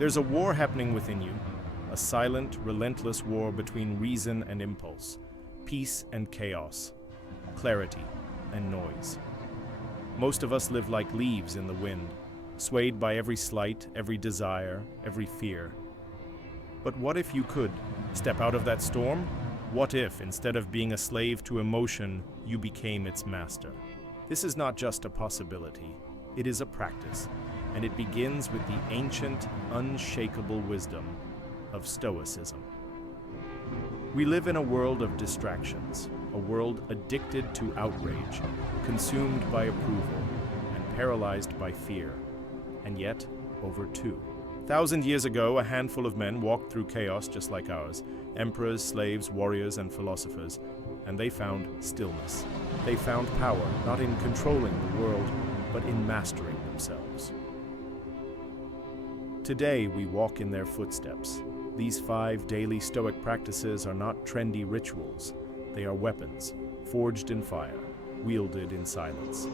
There's a war happening within you, a silent, relentless war between reason and impulse, peace and chaos, clarity and noise. Most of us live like leaves in the wind, swayed by every slight, every desire, every fear. But what if you could step out of that storm? What if, instead of being a slave to emotion, you became its master? This is not just a possibility, it is a practice, and it begins with the ancient, unshakable wisdom of Stoicism. We live in a world of distractions, a world addicted to outrage, consumed by approval, and paralyzed by fear. And yet, over 2,000 years ago, a handful of men walked through chaos just like ours, emperors, slaves, warriors, and philosophers, and they found stillness. They found power, not in controlling the world, but in mastering themselves. Today, we walk in their footsteps. These 5 daily Stoic practices are not trendy rituals. They are weapons, forged in fire, wielded in silence.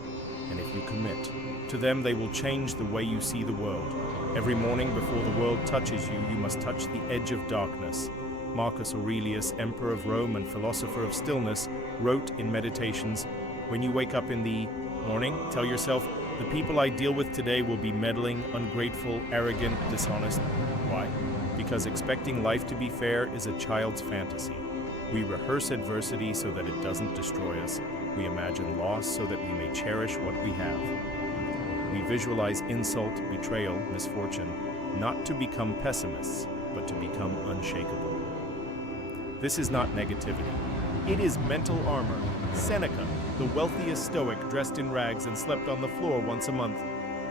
And if you commit to them, they will change the way you see the world. Every morning before the world touches you, you must touch the edge of darkness. Marcus Aurelius, emperor of Rome and philosopher of stillness, wrote in Meditations, "When you wake up in the morning, tell yourself, the people I deal with today will be meddling, ungrateful, arrogant, dishonest." Why? Because expecting life to be fair is a child's fantasy. We rehearse adversity so that it doesn't destroy us. We imagine loss so that we may cherish what we have. We visualize insult, betrayal, misfortune, not to become pessimists, but to become unshakable. This is not negativity. It is mental armor. Seneca, the wealthiest Stoic, dressed in rags and slept on the floor once a month.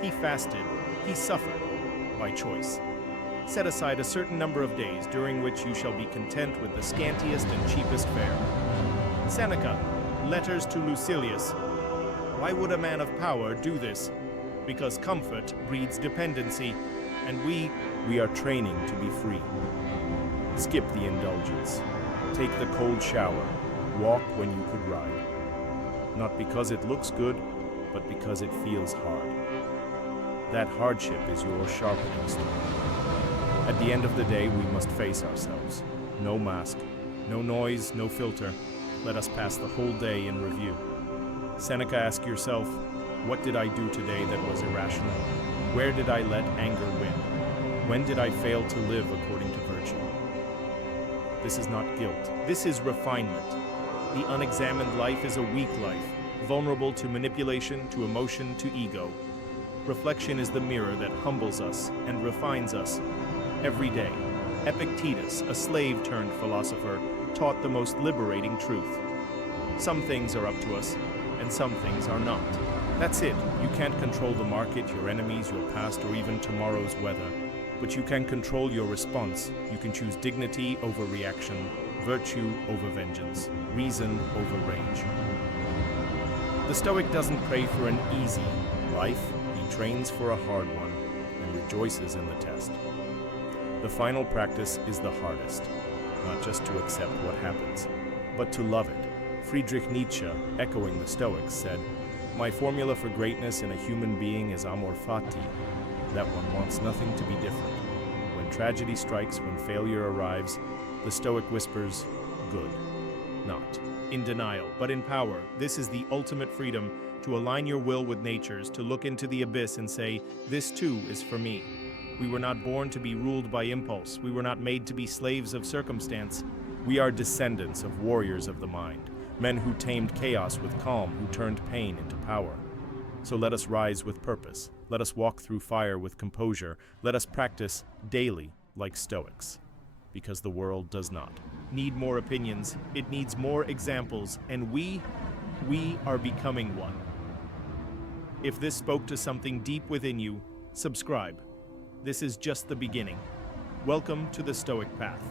He fasted. He suffered by choice. Set aside a certain number of days during which you shall be content with the scantiest and cheapest fare. Seneca, Letters to Lucilius. Why would a man of power do this? Because comfort breeds dependency, and we are training to be free. Skip the indulgence. Take the cold shower. Walk when you could ride. Not because it looks good, but because it feels hard. That hardship is your sharpening stone. At the end of the day, we must face ourselves. No mask, no noise, no filter. Let us pass the whole day in review. Seneca, ask yourself, what did I do today that was irrational? Where did I let anger win? When did I fail to live according to virtue? This is not guilt. This is refinement. The unexamined life is a weak life, vulnerable to manipulation, to emotion, to ego. Reflection is the mirror that humbles us and refines us every day. Epictetus, a slave-turned-philosopher, taught the most liberating truth. Some things are up to us, and some things are not. That's it. You can't control the market, your enemies, your past, or even tomorrow's weather. But you can control your response. You can choose dignity over reaction, virtue over vengeance, reason over rage. The Stoic doesn't pray for an easy life. He trains for a hard one and rejoices in the test. The final practice is the hardest, not just to accept what happens, but to love it. Friedrich Nietzsche, echoing the Stoics, said, "My formula for greatness in a human being is amor fati, that one wants nothing to be different. When tragedy strikes, when failure arrives, the Stoic whispers, good, not in denial, but in power. This is the ultimate freedom, to align your will with nature's, to look into the abyss and say, this too is for me. We were not born to be ruled by impulse. We were not made to be slaves of circumstance. We are descendants of warriors of the mind, men who tamed chaos with calm, who turned pain into power. So let us rise with purpose. Let us walk through fire with composure. Let us practice daily like Stoics, because the world does not need more opinions. It needs more examples, and we are becoming one. If this spoke to something deep within you, subscribe. This is just the beginning. Welcome to the Stoic Path.